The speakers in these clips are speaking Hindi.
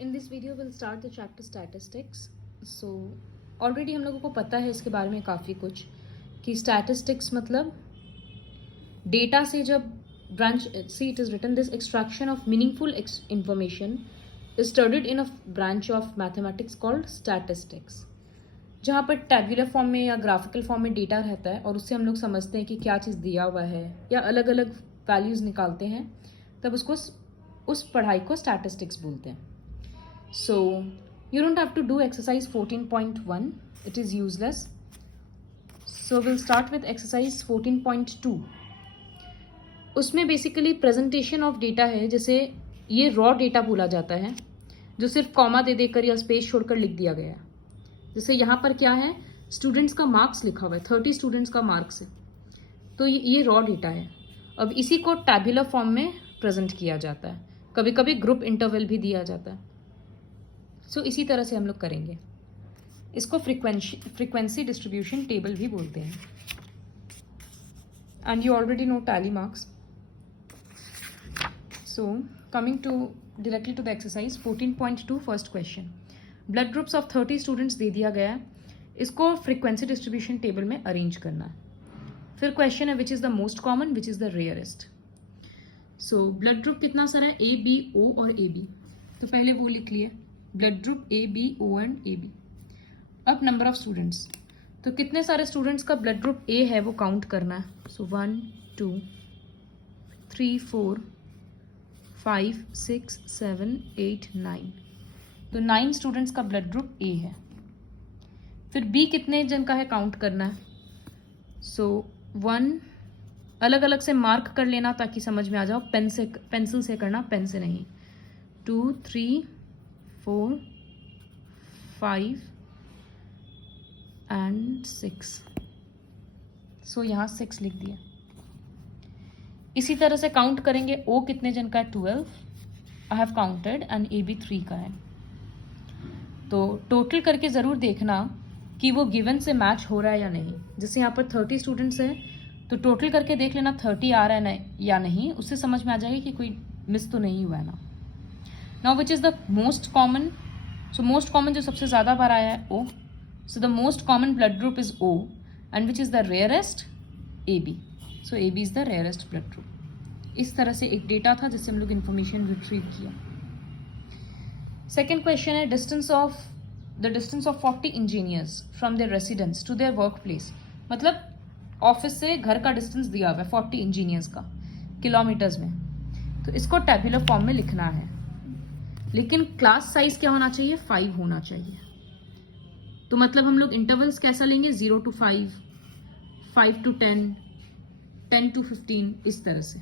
In this video we'll start the chapter statistics. So already हम लोगों को पता है इसके बारे में काफ़ी कुछ कि statistics मतलब डेटा से जब branch see it is written this extraction of meaningful information is studied in a branch of mathematics called statistics. जहाँ पर टैब्यूलर फॉर्म में या ग्राफिकल फॉर्म में डेटा रहता है और उससे हम लोग समझते हैं कि क्या चीज़ दिया हुआ है या अलग अलग वैल्यूज़ निकालते हैं, तब उसको उस पढ़ाई को स्टैटिस्टिक्स बोलते हैं. So you don't have to do exercise 14.1, it is useless. So we'll start with exercise 14.2. उसमें बेसिकली प्रेजेंटेशन ऑफ डेटा है. जैसे ये रॉ डेटा बोला जाता है जो सिर्फ कॉमा दे देकर या स्पेस छोड़कर लिख दिया गया है. जैसे यहाँ पर क्या है, स्टूडेंट्स का मार्क्स लिखा हुआ है, 30 स्टूडेंट्स का मार्क्स है, तो ये रॉ डेटा है. अब इसी को टैब्यूलर फॉर्म में प्रेजेंट किया जाता है. कभी कभी ग्रुप इंटरवल भी दिया जाता है. सो इसी तरह से हम लोग करेंगे. इसको फ्रीक्वेंसी डिस्ट्रीब्यूशन टेबल भी बोलते हैं. And you already know tally marks. So coming to directly to the exercise 14.2 first question. Blood groups of 30 students दे दिया गया है. इसको फ्रीक्वेंसी डिस्ट्रीब्यूशन टेबल में अरेंज करना है. फिर क्वेश्चन है which is the most common, which is the rarest. So blood group कितना सारा है, ए बी ओ और ए बी. तो पहले वो लिख लिए, blood group A B O and A B. अब नंबर ऑफ स्टूडेंट्स, तो कितने सारे स्टूडेंट्स का ब्लड ग्रुप ए है वो काउंट करना है. सो 1 2 3 4 5 6 7 8 9. तो 9 स्टूडेंट्स का ब्लड ग्रुप ए है. फिर बी कितने जन का है काउंट करना है. सो 1 अलग अलग से मार्क कर लेना ताकि समझ में आ जाओ. पेंसिल से करना, पेन से नहीं. 2 3 4 5 एंड 6. सो यहाँ 6 लिख दिया. इसी तरह से काउंट करेंगे. ओ कितने जन का है, 12 I have counted and A B 3 का है. तो टोटल करके ज़रूर देखना कि वो गिवन से मैच हो रहा है या नहीं. जैसे यहाँ पर 30 स्टूडेंट्स हैं तो टोटल करके देख लेना 30 आ रहा है या नहीं. उससे समझ में आ जाएगा कि कोई मिस तो नहीं हुआ है ना. Now which is the most common. So most common जो सबसे ज़्यादा बार आया है O. So the most common blood group is O and which is the rarest A B. So A B is the rarest blood group. इस तरह से एक डेटा था जिससे हम लोग इन्फॉर्मेशन रिट्रीव किया. सेकेंड क्वेश्चन है distance of 40 engineers from their residence to their work place. मतलब ऑफिस से घर का डिस्टेंस दिया हुआ है 40 इंजीनियर्स का किलोमीटर्स में. तो इसको टैब्यूलर फॉर्म में लिखना है. लेकिन क्लास साइज क्या होना चाहिए, 5 होना चाहिए. तो मतलब हम लोग इंटरवल्स कैसा लेंगे, 0 to 5, 5 to 10, 10 to 15, इस तरह से.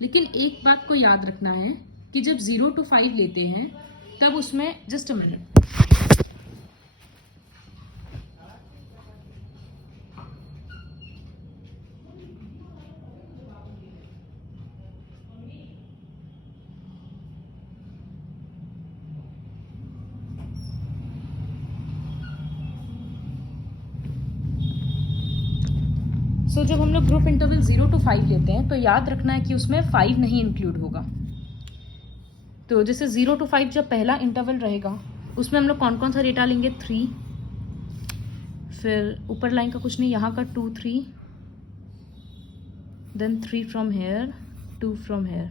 लेकिन एक बात को याद रखना है कि जब 0 to 5 लेते हैं तब उसमें जस्ट अ मिनट. सो जब हम लोग ग्रुप इंटरवल 0 to 5 लेते हैं तो याद रखना है कि उसमें 5 नहीं इंक्लूड होगा. तो जैसे 0 to 5 जब पहला इंटरवल रहेगा उसमें हम लोग कौन कौन सा डेटा लेंगे, 3, फिर ऊपर लाइन का कुछ नहीं, यहाँ का 2 3, then 3 from here, 2 from here.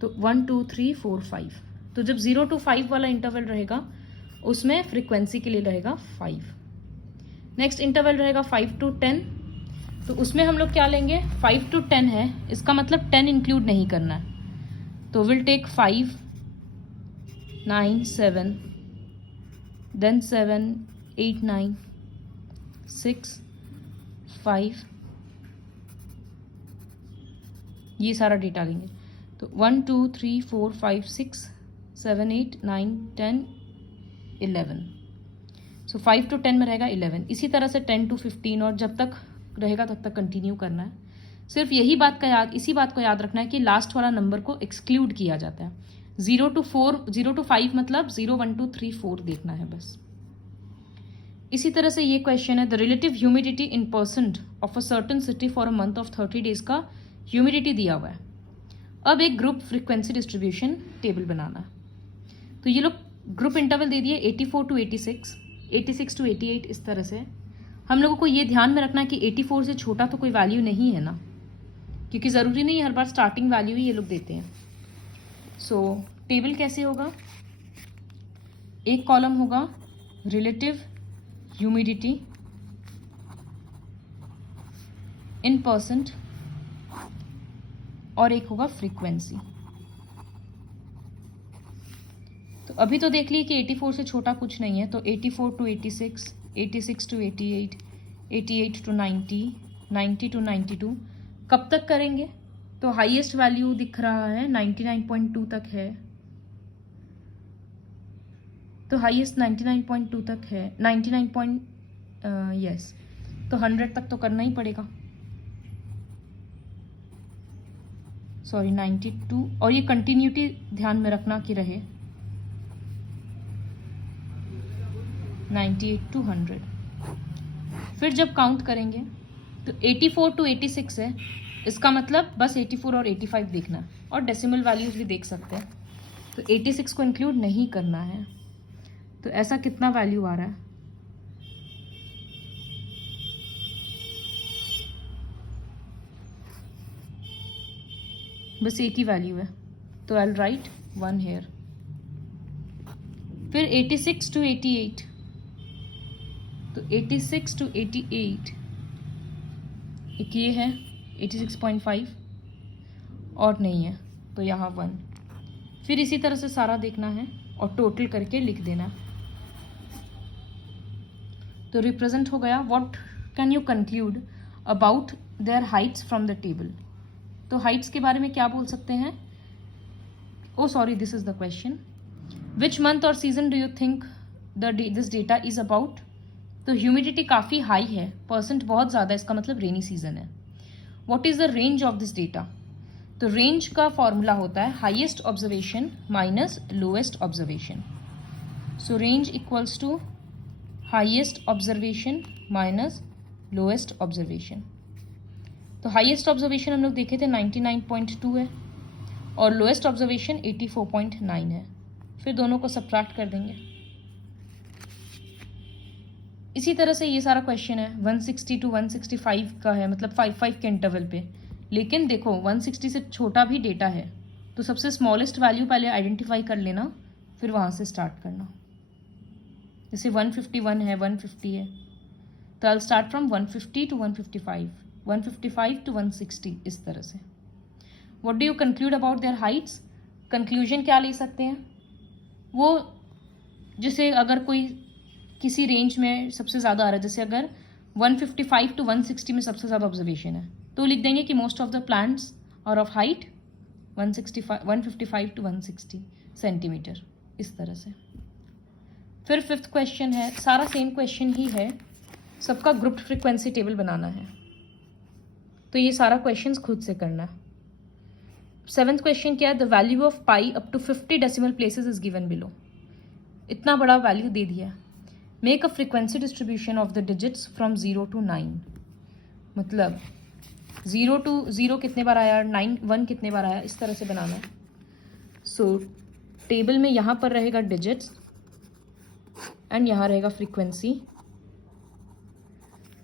तो 1 2 3 4 5. तो जब 0 to 5 वाला इंटरवल रहेगा उसमें फ्रीक्वेंसी के लिए रहेगा 5. नेक्स्ट इंटरवल रहेगा 5 to 10. तो उसमें हम लोग क्या लेंगे, 5 to 10 है, इसका मतलब 10 इंक्लूड नहीं करना है. तो विल टेक 5 9 7, देन 7 8 9 6 5, ये सारा डेटा लेंगे. तो 1 2 3 4 5 6 7 8 9 10 11. सो 5 to 10 में रहेगा 11. इसी तरह से 10 to 15 और जब तक रहेगा तब तक कंटिन्यू करना है. सिर्फ इसी बात को याद रखना है कि लास्ट वाला नंबर को एक्सक्लूड किया जाता है. 0 to 5 मतलब 0 1 2 3 4 देखना है बस. इसी तरह से ये क्वेश्चन है the relative humidity in percent of a certain city for a month of 30 days का ह्यूमिडिटी दिया हुआ है. अब एक ग्रुप फ्रीक्वेंसी डिस्ट्रीब्यूशन टेबल बनाना है. तो ये लोग ग्रुप इंटरवल दे दिए 84 to 86, 86 to 88 इस तरह से। हम लोगों को ये ध्यान में रखना कि 84 से छोटा तो कोई वैल्यू नहीं है ना, क्योंकि ज़रूरी नहीं हर बार स्टार्टिंग वैल्यू ही ये लोग देते हैं। सो टेबल कैसे होगा, एक कॉलम होगा रिलेटिव ह्यूमिडिटी इन परसेंट और एक होगा फ्रीक्वेंसी। तो अभी तो देख ली कि 84 से छोटा कुछ नहीं है, तो 84 to 86, 86 to 88, 88 to 90, 90 to 92 कब तक करेंगे? तो हाईएस्ट वैल्यू दिख रहा है 99.2 तक है, तो हाईएस्ट 99.2 तक है, 99 यस, तो 100 तक तो करना ही पड़ेगा। सॉरी 92, और ये कंटिन्यूटी ध्यान में रखना कि रहे 98 to 100। फिर जब काउंट करेंगे तो 84 to 86 है, इसका मतलब बस 84 और 85 देखना है, और डेसिमल वैल्यूज भी देख सकते हैं। तो 86 को इंक्लूड नहीं करना है, तो ऐसा कितना वैल्यू आ रहा है? बस एक ही वैल्यू है, तो आई विल राइट 1 हेयर। फिर 86 to 88, तो 86 to 88 एक ये है 86.5 और नहीं है, तो यहाँ 1। फिर इसी तरह से सारा देखना है और टोटल करके लिख देना। तो रिप्रेजेंट हो गया। What can you conclude about their heights from the table? तो हाइट्स के बारे में क्या बोल सकते हैं? Oh sorry, this is the question. Which month और season do you think this data is about? तो ह्यूमिडिटी काफ़ी हाई है, परसेंट बहुत ज़्यादा, इसका मतलब रेनी सीजन है। What is the range of this data? तो रेंज का फॉर्मूला होता है highest observation minus lowest observation. So range equals to highest observation minus lowest observation. तो हाईएस्ट ऑब्जर्वेशन हम लोग देखे थे 99.2 है और लोएस्ट ऑब्जर्वेशन 84.9 है। फिर दोनों को सब्ट्रैक्ट कर देंगे। इसी तरह से ये सारा क्वेश्चन है 160 to 165 का है, मतलब 5 के इंटरवल पे। लेकिन देखो 160 से छोटा भी डेटा है, तो सबसे स्मॉलेस्ट वैल्यू पहले आइडेंटिफाई कर लेना, फिर वहाँ से स्टार्ट करना। जैसे 151 है, 150 है, तो I will start from 150 to 155, 155 to 160, इस तरह से। What do you conclude about their Heights? Conclusion क्या ले सकते हैं? वो जैसे अगर कोई किसी रेंज में सबसे ज़्यादा आ रहा है, जैसे अगर 155 to 160 में सबसे ज़्यादा ऑब्जर्वेशन है, तो लिख देंगे कि most of the plants are of height 155 to 160 centimetre, इस तरह से। फिर 5th क्वेश्चन है, सारा सेम क्वेश्चन ही है, सबका ग्रुप फ्रीक्वेंसी टेबल बनाना है। तो ये सारा क्वेश्चन खुद से करना है। 7th क्वेश्चन क्या है? The value of pi up to 50 decimal places is given below. इतना बड़ा वैल्यू दे दिया। Make a frequency distribution of the digits from 0 to 9। मतलब 0 to 0 कितने बार आया, 1 कितने बार आया, इस तरह से बनाना है। सो टेबल में यहाँ पर रहेगा डिजिट्स एंड यहाँ रहेगा फ्रीक्वेंसी।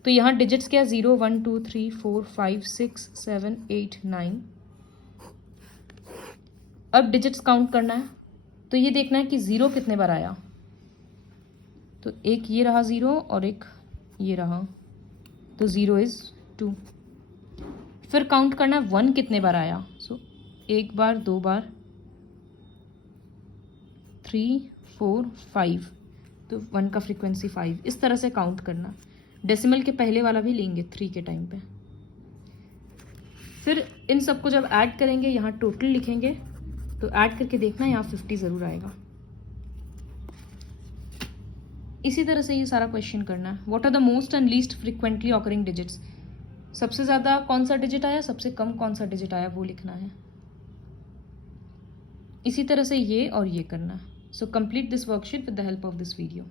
तो यहाँ डिजिट्स क्या है? 0 1 2 3 4 5 6 7 8 9। अब डिजिट्स काउंट करना है, तो ये देखना है कि 0 कितने बार आया। तो एक ये रहा 0 और एक ये रहा, तो 0 इज 2। फिर काउंट करना है 1 कितने बार आया। सो 1 बार, 2 बार, 3 4 5, तो 1 का फ्रीक्वेंसी 5, इस तरह से काउंट करना। डेसिमल के पहले वाला भी लेंगे 3 के टाइम पे। फिर इन सबको जब ऐड करेंगे, यहाँ टोटल लिखेंगे, तो ऐड करके देखना यहाँ 50 ज़रूर आएगा। इसी तरह से ये सारा क्वेश्चन करना है। What are the most and least frequently occurring digits? सबसे ज़्यादा कौन सा डिजिट आया, सबसे कम कौन सा डिजिट आया, वो लिखना है। इसी तरह से ये और ये करना है। So complete this worksheet with the help of this video.